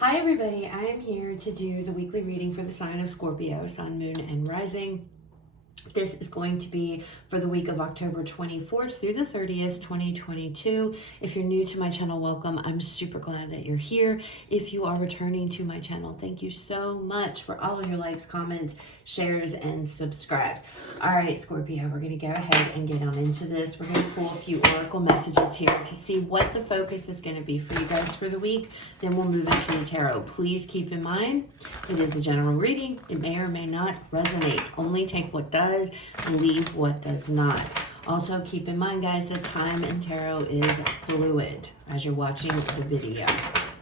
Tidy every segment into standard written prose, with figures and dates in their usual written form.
Hi everybody, I am here to do the weekly reading for the sign of Scorpio, Sun, Moon, and Rising. This is going to be for the week of October 24th through the 30th, 2022. If you're new to my channel, welcome. I'm super glad that you're here. If you are returning to my channel, thank you so much for all of your likes, comments, shares, and subscribes. All right, Scorpio, we're going to go ahead and get on into this. We're going to pull a few oracle messages here to see what the focus is going to be for you guys for the week. Then we'll move into the tarot. Please keep in mind, it is a general reading. It may or may not resonate. Only take what does, leave what does not. Also, keep in mind, guys, that time in tarot is fluid as you're watching the video.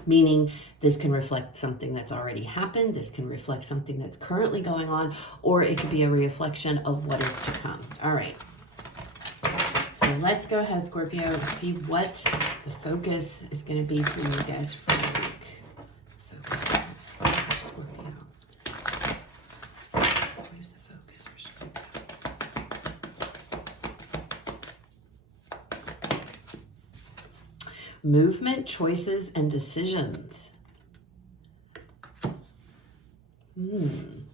Meaning this can reflect something that's already happened, this can reflect something that's currently going on, or it could be a reflection of what is to come. All right. So let's go ahead, Scorpio, and see what the focus is going to be for you guys for the week. Focus for Scorpio. Where's the focus for Scorpio? Movement, choices, and decisions. And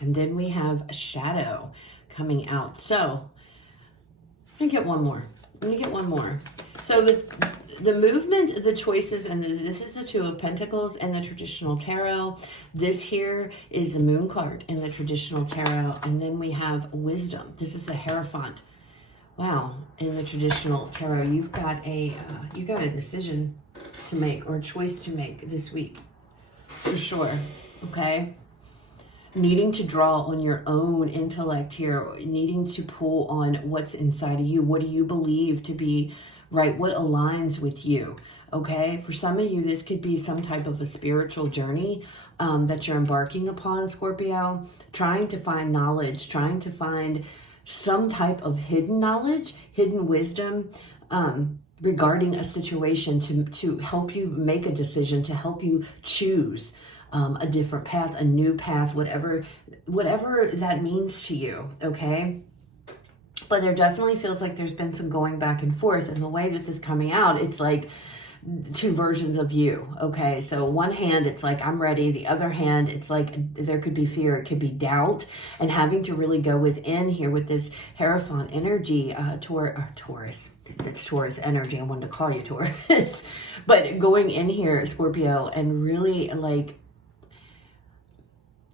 then we have a shadow coming out. So, I'm going to get one more. So the movement, the choices, and this is the Two of Pentacles and the traditional tarot. This here is the Moon card in the traditional tarot. And then we have wisdom. This is a Hierophant. Wow. In the traditional tarot, you've got a decision to make or a choice to make this week. For sure. Okay. Needing to draw on your own intellect here, needing to pull on what's inside of you. What do you believe to be right? What aligns with you? Okay, for some of you, this could be some type of a spiritual journey that you're embarking upon, Scorpio, trying to find knowledge, trying to find some type of hidden knowledge, hidden wisdom, regarding a situation to help you make a decision, to help you choose a different path, a new path, whatever that means to you, okay? But there definitely feels like there's been some going back and forth, and the way this is coming out, it's like two versions of you, okay? So one hand, it's like, I'm ready. The other hand, it's like there could be fear, it could be doubt, and having to really go within here with this Hierophant energy, Taurus. It's Taurus energy. I wanted to call you Taurus. But going in here, Scorpio, and really like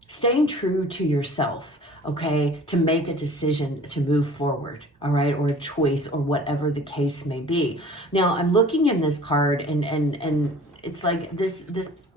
staying true to yourself, okay, to make a decision to move forward, all right, or a choice or whatever the case may be. Now, I'm looking in this card and it's like this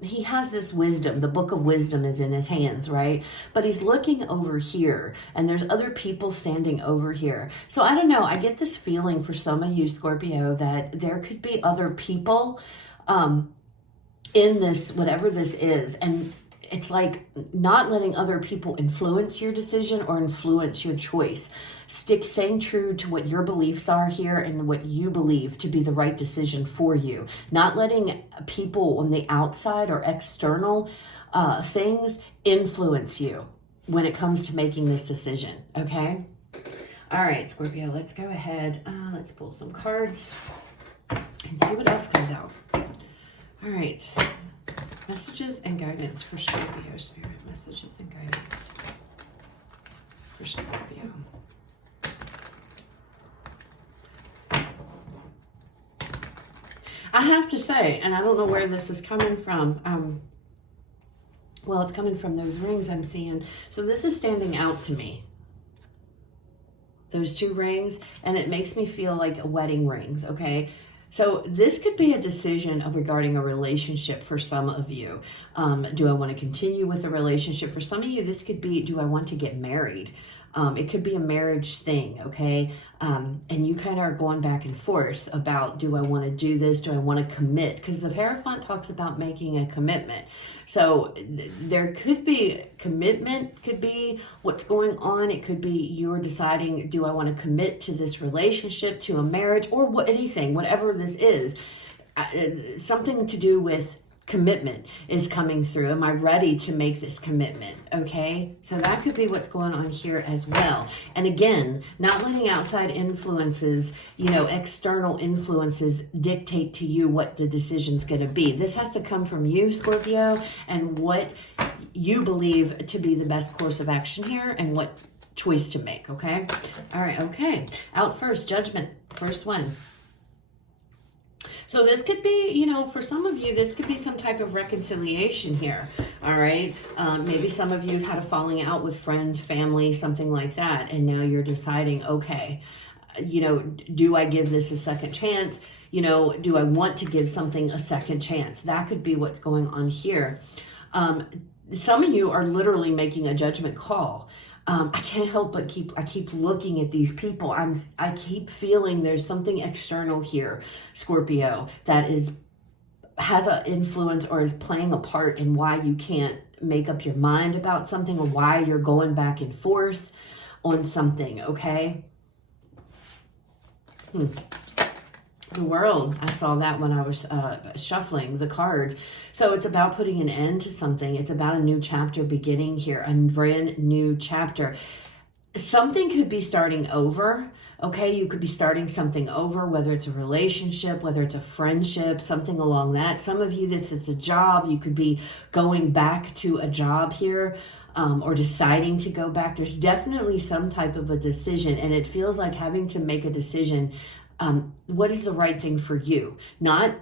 he has this wisdom. The book of wisdom is in his hands, right? But he's looking over here and there's other people standing over here. So I don't know, I get this feeling for some of you, Scorpio, that there could be other people in this, whatever this is, and it's like not letting other people influence your decision or influence your choice. Staying true to what your beliefs are here and what you believe to be the right decision for you. Not letting people on the outside or external things influence you when it comes to making this decision, okay? All right, Scorpio, let's go ahead. Let's pull some cards and see what else comes out. All right. Messages and guidance for Scorpio. Spirit messages and guidance for Scorpio. I have to say, and I don't know where this is coming from. Well, it's coming from those rings I'm seeing. So this is standing out to me. Those two rings, and it makes me feel like wedding rings, okay? So this could be a decision regarding a relationship for some of you. Do I want to continue with a relationship? For some of you, this could be, do I want to get married? It could be a marriage thing, okay? And you kind of are going back and forth about, do I want to do this? Do I want to commit? Because the Hierophant talks about making a commitment. So there could be commitment, could be what's going on. It could be you're deciding, do I want to commit to this relationship, to a marriage, or anything, whatever this is. Something to do with commitment is coming through. Am I ready to make this commitment? Okay, so that could be what's going on here as well. And again, not letting outside influences, you know, external influences dictate to you what the decision's going to be. This has to come from you, Scorpio, and what you believe to be the best course of action here and what choice to make. Okay, all right. Okay, out first, Judgment, first one. So this could be, you know, for some of you, this could be some type of reconciliation here, all right? Maybe some of you have had a falling out with friends, family, something like that, and now you're deciding, okay, you know, do I give this a second chance? You know, do I want to give something a second chance? That could be what's going on here. Some of you are literally making a judgment call. I can't help but keep looking at these people. I keep feeling there's something external here, Scorpio, that has an influence or is playing a part in why you can't make up your mind about something, or why you're going back and forth on something, okay? The World, I saw that when I was shuffling the cards. So it's about putting an end to something. It's about a new chapter beginning here, a brand new chapter. Something could be starting over, okay? You could be starting something over, whether it's a relationship, whether it's a friendship, something along that. Some of you, this is a job. You could be going back to a job here. Or deciding to go back. There's definitely some type of a decision, and it feels like having to make a decision. What is the right thing for you? Not,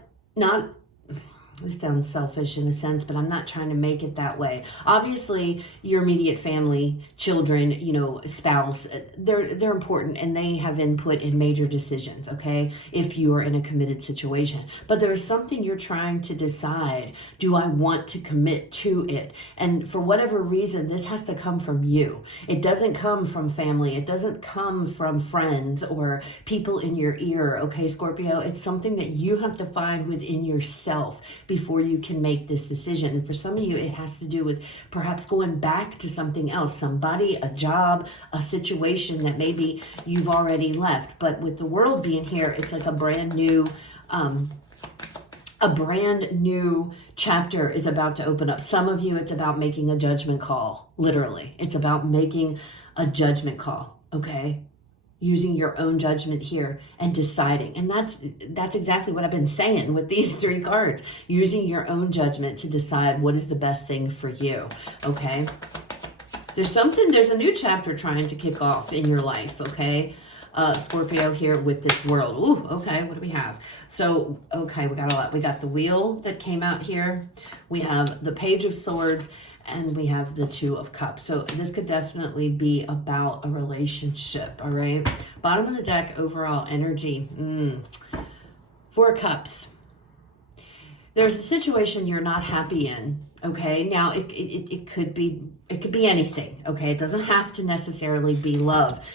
this sounds selfish in a sense, but I'm not trying to make it that way. Obviously, your immediate family, children, you know, spouse, they're important, and they have input in major decisions, okay? If you are in a committed situation. But there is something you're trying to decide. Do I want to commit to it? And for whatever reason, this has to come from you. It doesn't come from family. It doesn't come from friends or people in your ear, okay, Scorpio? It's something that you have to find within yourself before you can make this decision. And for some of you, it has to do with perhaps going back to something else, somebody, a job, a situation that maybe you've already left. But with the World being here, it's like a brand new chapter is about to open up. Some of you, it's about making a judgment call. Literally, it's about making a judgment call, okay? Using your own judgment here and deciding. And that's exactly what I've been saying with these three cards. Using your own judgment to decide what is the best thing for you, okay? There's a new chapter trying to kick off in your life, okay? Scorpio here with this World. Ooh, okay, what do we have? So, okay, we got a lot. We got the Wheel that came out here. We have the Page of Swords, and we have the Two of Cups. So this could definitely be about a relationship, all right? Bottom of the deck, overall energy. Four of Cups. There's a situation you're not happy in, okay? Now, it could be anything, okay? It doesn't have to necessarily be love,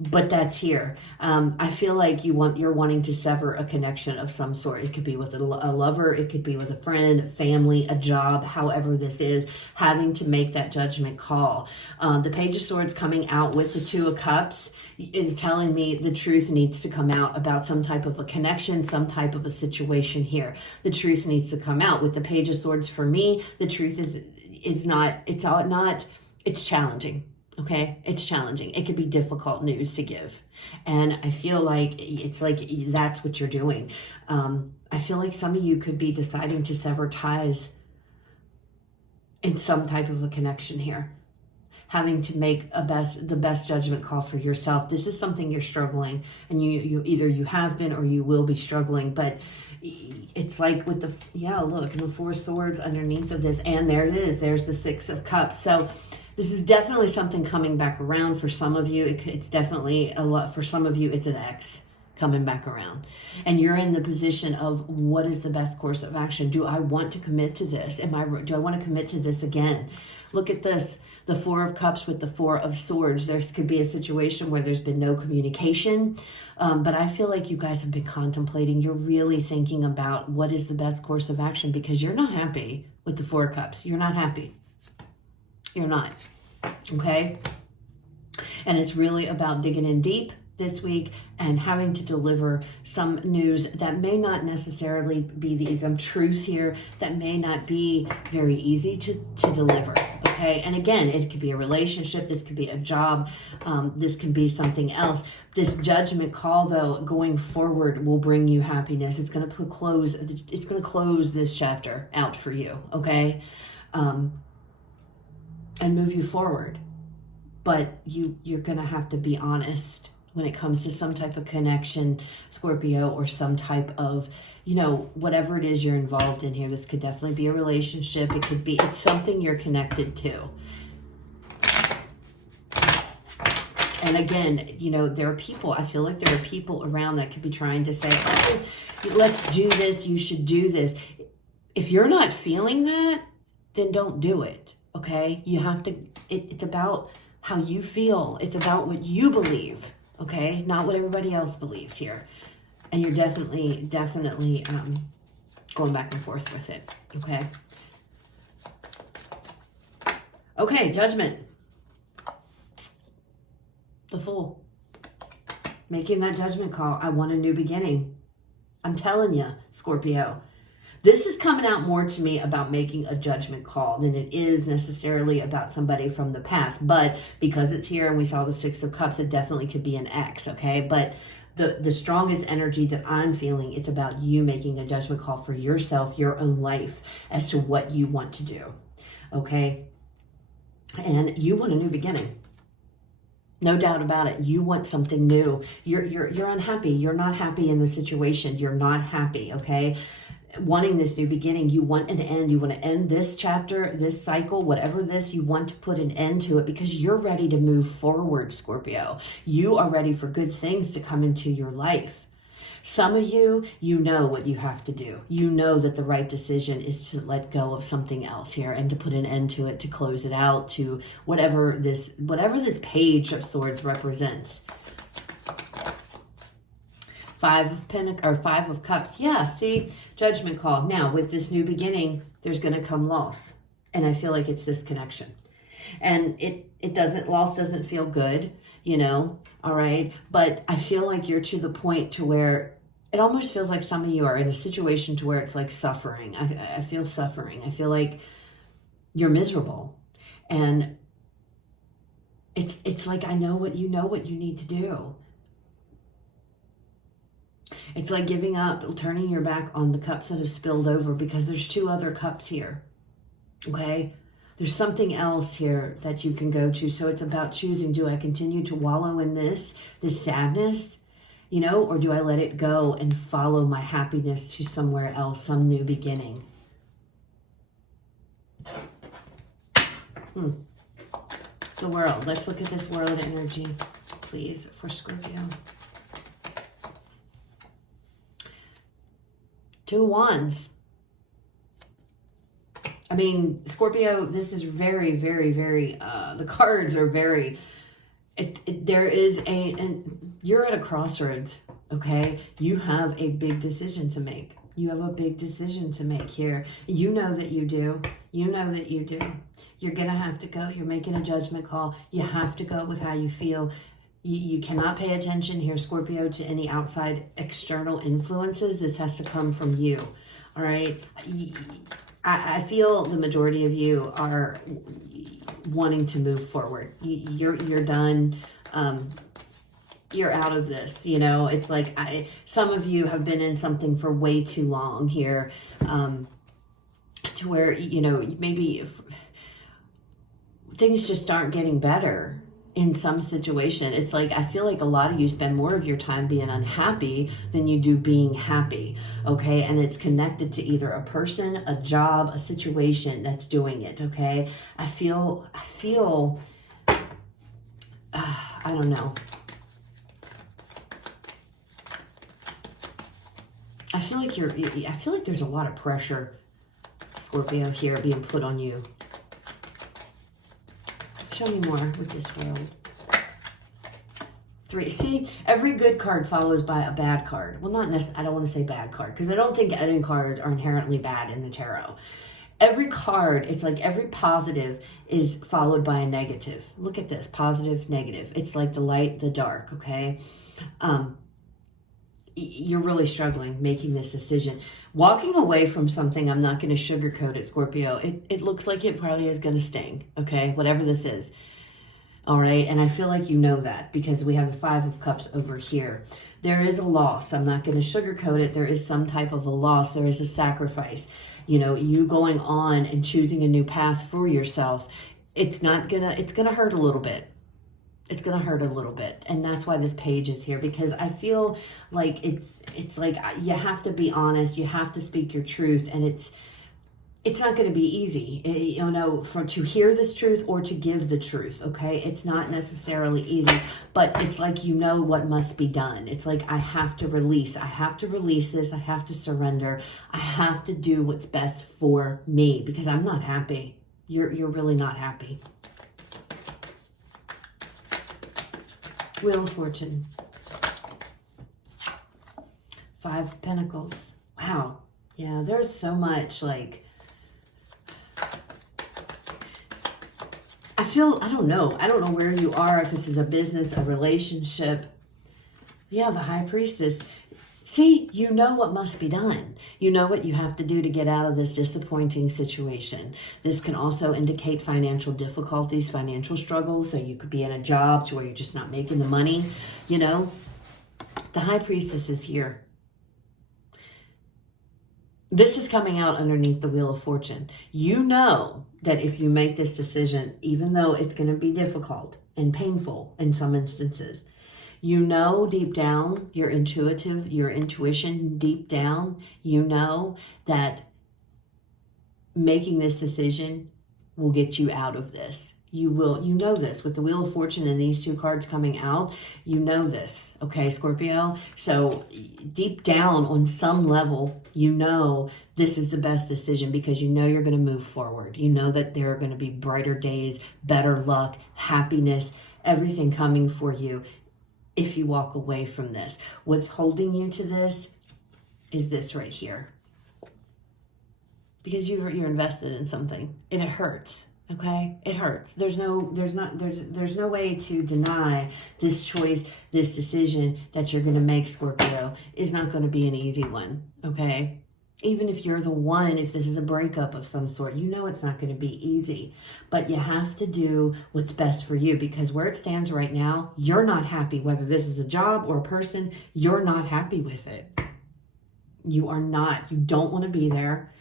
but that's here. I feel like you're wanting to sever a connection of some sort. It could be with a lover, it could be with a friend, family, a job, however this is, having to make that judgment call. The Page of Swords coming out with the Two of Cups is telling me the truth needs to come out about some type of a connection, some type of a situation here. The truth needs to come out. With the Page of Swords, for me, the truth is not, it's challenging. Okay, it's challenging. It could be difficult news to give. And I feel like it's like that's what you're doing. I feel like some of you could be deciding to sever ties in some type of a connection here. Having to make the best judgment call for yourself. This is something you're struggling, and you either you have been or you will be struggling. But it's like with look, the Four of Swords underneath of this, and there it is. There's the Six of Cups. So this is definitely something coming back around for some of you. It's definitely a lot. For some of you, it's an ex coming back around. And you're in the position of, what is the best course of action? Do I want to commit to this? Do I want to commit to this again? Look at this, the Four of Cups with the Four of Swords. There could be a situation where there's been no communication. But I feel like you guys have been contemplating. You're really thinking about what is the best course of action, because you're not happy with the Four of Cups. You're not happy. You're not, okay? And it's really about digging in deep this week and having to deliver some news that may not necessarily be the exact truth here, that may not be very easy to deliver. Okay, and again, it could be a relationship, this could be a job, this can be something else. This judgment call, though, going forward will bring you happiness. It's going to close this chapter out for you, okay, and move you forward. But you're going to have to be honest when it comes to some type of connection, Scorpio, or some type of, whatever it is you're involved in here. This could definitely be a relationship. It's something you're connected to. And again, there are people, I feel like there are people around that could be trying to say, oh, let's do this, you should do this. If you're not feeling that, then don't do it, okay? You have to, it's about how you feel. It's about what you believe, okay? Not what everybody else believes here. And you're definitely going back and forth with it, okay? Okay, judgment. The Fool. Making that judgment call. I want a new beginning. I'm telling you, Scorpio. This is coming out more to me about making a judgment call than it is necessarily about somebody from the past. But because it's here and we saw the Six of Cups, it definitely could be an ex, okay? But the strongest energy that I'm feeling, it's about you making a judgment call for yourself, your own life, as to what you want to do, okay? And you want a new beginning. No doubt about it. You want something new. You're unhappy. You're not happy in the situation. You're not happy, okay? Wanting this new beginning, you want an end. You want to end this chapter, this cycle, whatever this, you want to put an end to it because you're ready to move forward, Scorpio. You are ready for good things to come into your life. Some of you, you know what you have to do. You know that the right decision is to let go of something else here and to put an end to it, to close it out, to whatever this Page of Swords represents. Five of Cups. Yeah, see, judgment call. Now, with this new beginning, there's going to come loss. And I feel like it's this connection. And loss doesn't feel good, all right? But I feel like you're to the point to where it almost feels like some of you are in a situation to where it's like suffering. I feel suffering. I feel like you're miserable. And it's like, I know what you need to do. It's like giving up, turning your back on the cups that have spilled over because there's two other cups here, okay? There's something else here that you can go to. So it's about choosing, do I continue to wallow in this sadness, or do I let it go and follow my happiness to somewhere else, some new beginning? The World. Let's look at this World energy, please, for Scorpio. Two of Wands. I mean, Scorpio, this is very, very, very, the cards are very, you're at a crossroads, okay? You have a big decision to make. You have a big decision to make here. You know that you do. You know that you do. You're going to have to go. You're making a judgment call. You have to go with how you feel. You cannot pay attention here, Scorpio, to any outside external influences. This has to come from you, all right? I feel the majority of you are wanting to move forward. You're done. You're out of this, It's like some of you have been in something for way too long here, to where, maybe things just aren't getting better. In some situation, it's like, I feel like a lot of you spend more of your time being unhappy than you do being happy, okay? And it's connected to either a person, a job, a situation that's doing it, okay? I feel, I don't know. I feel like there's a lot of pressure, Scorpio, here being put on you. Show me more with this World. 3. See, every good card follows by a bad card. Well, not necessarily, I don't want to say bad card, because I don't think any cards are inherently bad in the tarot. Every card, it's like every positive is followed by a negative. Look at this, positive, negative. It's like the light, the dark, okay? You're really struggling making this decision. Walking away from something, I'm not going to sugarcoat it, Scorpio. It looks like it probably is going to sting, okay? Whatever this is. All right, and I feel like you know that because we have the Five of Cups over here. There is a loss. I'm not going to sugarcoat it. There is some type of a loss. There is a sacrifice. You know, you going on and choosing a new path for yourself. It's gonna hurt a little bit. It's going to hurt a little bit. And that's why this page is here, because I feel like it's like you have to be honest. You have to speak your truth. And it's not going to be easy, to hear this truth or to give the truth. Okay. It's not necessarily easy, but it's like, what must be done. It's like, I have to release this. I have to surrender. I have to do what's best for me because I'm not happy. You're really not happy. Wheel of Fortune. Five of Pentacles. Wow. Yeah, there's so much like, I don't know where you are, if this is a business, a relationship. Yeah, the High Priestess. See, you know what must be done. You know what you have to do to get out of this disappointing situation. This can also indicate financial difficulties, financial struggles. So you could be in a job to where you're just not making the money, The High Priestess is here. This is coming out underneath the Wheel of Fortune. You know that if you make this decision, even though it's going to be difficult and painful in some instances, deep down, your intuition deep down, that making this decision will get you out of this. You know this with the Wheel of Fortune and these two cards coming out, this, okay, Scorpio? So deep down on some level, this is the best decision because you're going to move forward. That there are going to be brighter days, better luck, happiness, everything coming for you if you walk away from this. What's holding you to this is this right here. Because you're invested in something and it hurts. Okay, it hurts. There's no way to deny this choice, this decision that you're going to make, Scorpio, is not going to be an easy one. Okay, even if you're the one, if this is a breakup of some sort, it's not going to be easy. But you have to do what's best for you because where it stands right now, you're not happy. Whether this is a job or a person, you're not happy with it. You are not. You don't want to be there.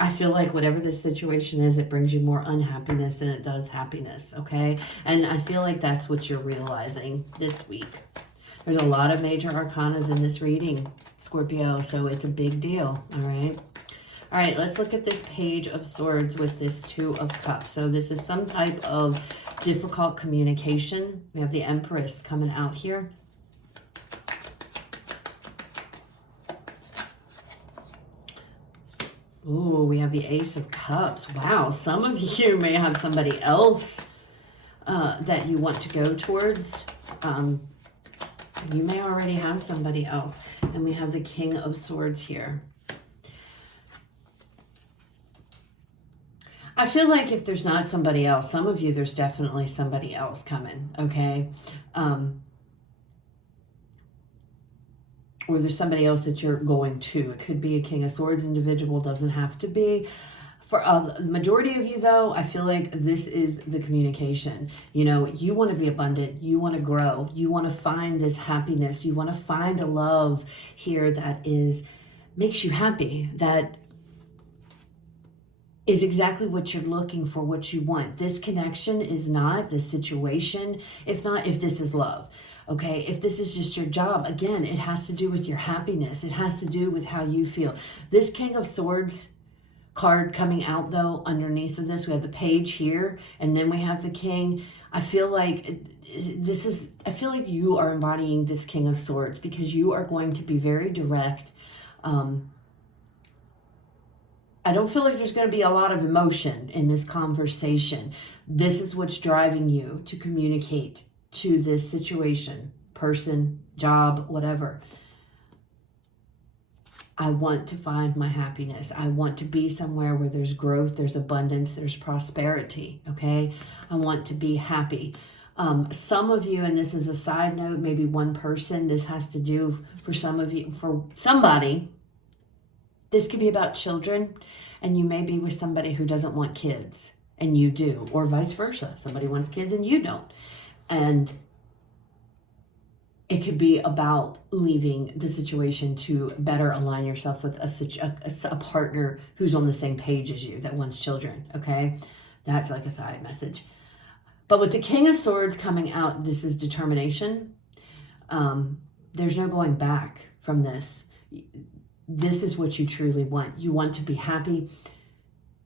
I feel like whatever this situation is, it brings you more unhappiness than it does happiness, okay? And I feel like that's what you're realizing this week. There's a lot of major arcanas in this reading, Scorpio, so it's a big deal, all right? All right, let's look at this Page of Swords with this Two of Cups. So this is some type of difficult communication. We have the Empress coming out here. Ooh, we have the Ace of Cups. Wow, some of you may have somebody else that you want to go towards. You may already have somebody else. And we have the King of Swords here. I feel like if there's not somebody else, some of you, there's definitely somebody else coming, okay? Or there's somebody else that you're going to. It could be a King of Swords individual, doesn't have to be. For the majority of you, though, I feel like this is the communication. You want to be abundant. You want to grow. You want to find this happiness. You want to find a love here that makes you happy, that is exactly what you're looking for, what you want. This connection is not the situation, if this is love. Okay, if this is just your job, again, it has to do with your happiness. It has to do with how you feel. This King of Swords card coming out, though, underneath of this, we have the Page here, and then we have the King. I feel like you are embodying this King of Swords because you are going to be very direct. I don't feel like there's going to be a lot of emotion in this conversation. This is what's driving you to communicate to this situation, person, job, whatever. I want to find my happiness. I want to be somewhere where there's growth, there's abundance, there's prosperity, okay? I want to be happy. Some of you, and this is a side note, maybe one person, this has to do for some of you, for somebody, this could be about children, and you may be with somebody who doesn't want kids and you do, or vice versa. Somebody wants kids and you don't. And it could be about leaving the situation to better align yourself with a partner who's on the same page as you, that wants children, okay? That's like a side message. But with the King of Swords coming out, this is determination. There's no going back from this. This is what you truly want. You want to be happy.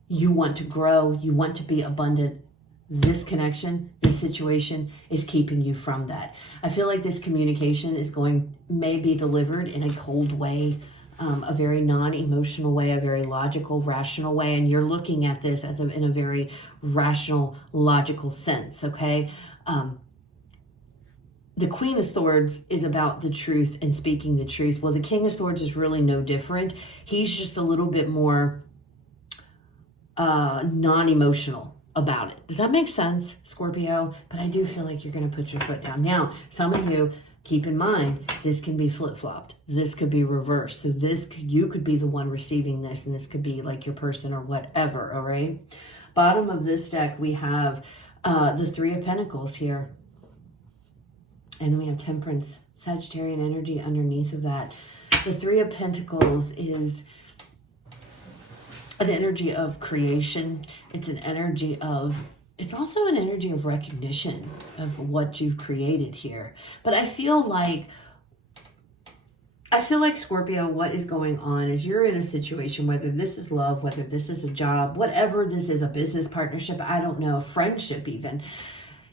You want to grow. You want to be abundant. This connection, this situation is keeping you from that. I feel like this communication may be delivered in a cold way, a very non-emotional way, a very logical, rational way. And you're looking at this in a very rational, logical sense, okay? The Queen of Swords is about the truth and speaking the truth. Well, the King of Swords is really no different. He's just a little bit more non-emotional about it. Does that make sense, Scorpio? But I do feel like you're going to put your foot down. Now, some of you, keep in mind, this can be flip-flopped. This could be reversed. So you could be the one receiving this, and this could be like your person or whatever, all right? Bottom of this deck, we have the Three of Pentacles here. And then we have Temperance, Sagittarian energy underneath of that. The Three of Pentacles is an energy of creation. It's also an energy of recognition of what you've created here. But I feel like, Scorpio, what is going on is you're in a situation, whether this is love, whether this is a job, whatever this is, a business partnership, I don't know, a friendship even.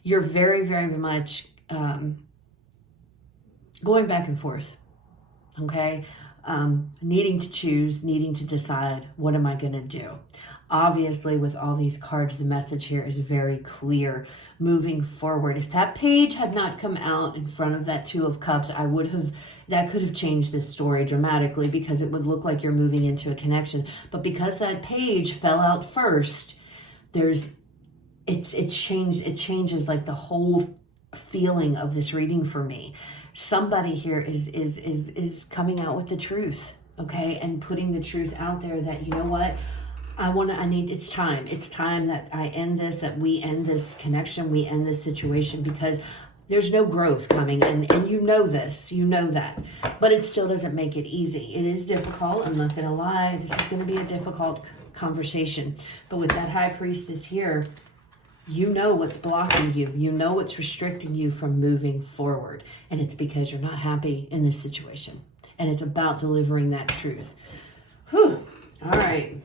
You're very, very much going back and forth, okay? Needing to choose, needing to decide, what am I going to do? Obviously, with all these cards, the message here is very clear. Moving forward. If that page had not come out in front of that Two of Cups, that could have changed this story dramatically, because it would look like you're moving into a connection. But because that page fell out first, it changes like the whole feeling of this reading for me. Somebody here is coming out with the truth, okay, and putting the truth out there that, you know what, it's time that I end this, that we end this connection, we end this situation, because there's no growth coming, and you know that, but it still doesn't make it easy. It is difficult, I'm not gonna lie, this is gonna be a difficult conversation, but with that High Priestess here, you know what's blocking you. You know what's restricting you from moving forward. And it's because you're not happy in this situation. And it's about delivering that truth. Whew. All right.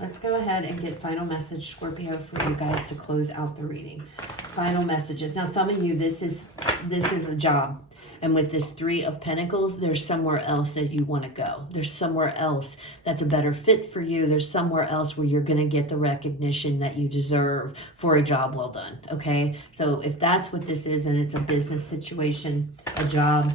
Let's go ahead and get final message, Scorpio, for you guys to close out the reading. Final messages. Now, some of you, this is a job. And with this Three of Pentacles, there's somewhere else that you want to go. There's somewhere else that's a better fit for you. There's somewhere else where you're going to get the recognition that you deserve for a job well done, okay? So if that's what this is, and it's a business situation, a job,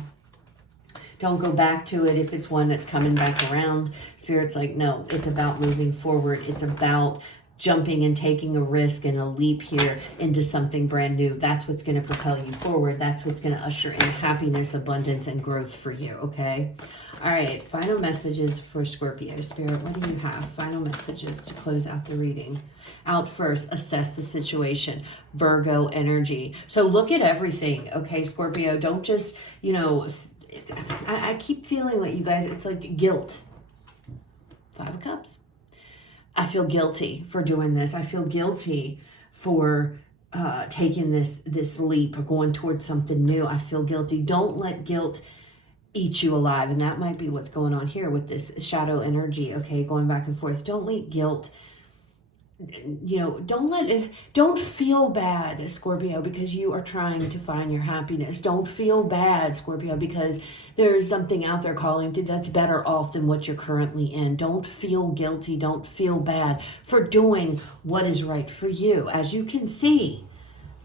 don't go back to it if it's one that's coming back around. Spirit's like, no, it's about moving forward. It's about jumping and taking a risk and a leap here into something brand new. That's what's going to propel you forward. That's what's going to usher in happiness, abundance, and growth for you, okay? All right, final messages for Scorpio. Spirit, what do you have? Final messages to close out the reading. Out first, assess the situation. Virgo energy. So look at everything, okay, Scorpio? Don't just, I keep feeling like you guys, it's like guilt. Five of Cups. I feel guilty for doing this. I feel guilty for taking this leap or going towards something new. I feel guilty. Don't let guilt eat you alive. And that might be what's going on here with this shadow energy, okay, going back and forth. Don't let guilt, don't feel bad, Scorpio, because you are trying to find your happiness. Don't feel bad, Scorpio, because there's something out there calling you that's better off than what you're currently in. Don't feel guilty. Don't feel bad for doing what is right for you. As you can see,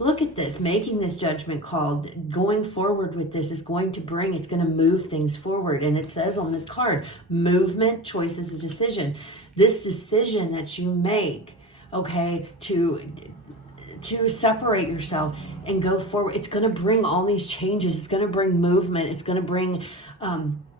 look at this, making this judgment call, going forward with this is going to it's going to move things forward. And it says on this card, movement, choice is a decision. This decision that you make, okay, to to separate yourself and go forward. It's going to bring all these changes. It's going to bring movement. It's going to bring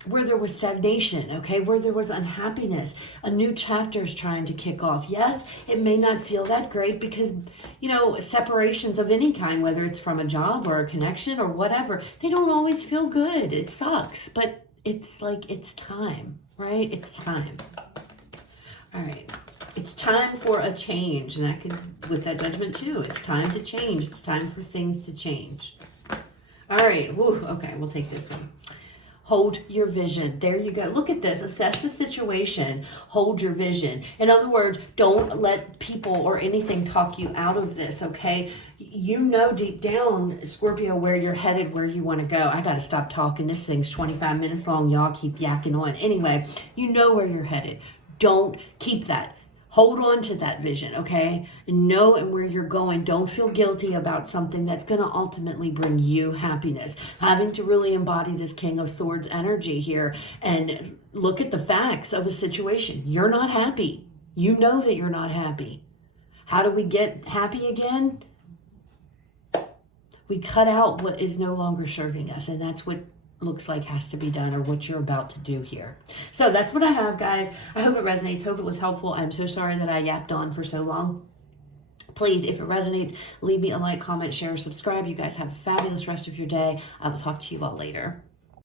where there was stagnation, okay, where there was unhappiness. A new chapter is trying to kick off. Yes, it may not feel that great because, you know, separations of any kind, whether it's from a job or a connection or whatever, they don't always feel good. It sucks, but it's like, it's time, right? It's time. All right. It's time for a change, and that could, with that judgment too, it's time to change. It's time for things to change. All right. Woo, okay, we'll take this one. Hold your vision. There you go. Look at this. Assess the situation. Hold your vision. In other words, don't let people or anything talk you out of this, okay? You know deep down, Scorpio, where you're headed, where you want to go. I got to stop talking. This thing's 25 minutes long. Y'all keep yakking on. Anyway, you know where you're headed. Don't keep that. Hold on to that vision, okay? Know where you're going. Don't feel guilty about something that's going to ultimately bring you happiness. Having to really embody this King of Swords energy here and look at the facts of a situation. You're not happy. You know that you're not happy. How do we get happy again? We cut out what is no longer serving us, and that's what looks like has to be done, or what you're about to do here. So that's what I have, guys. I hope it resonates. Hope it was helpful. I'm so sorry that I yapped on for so long. Please, if it resonates, leave me a like, comment, share, subscribe. You guys have a fabulous rest of your day. I will talk to you all later.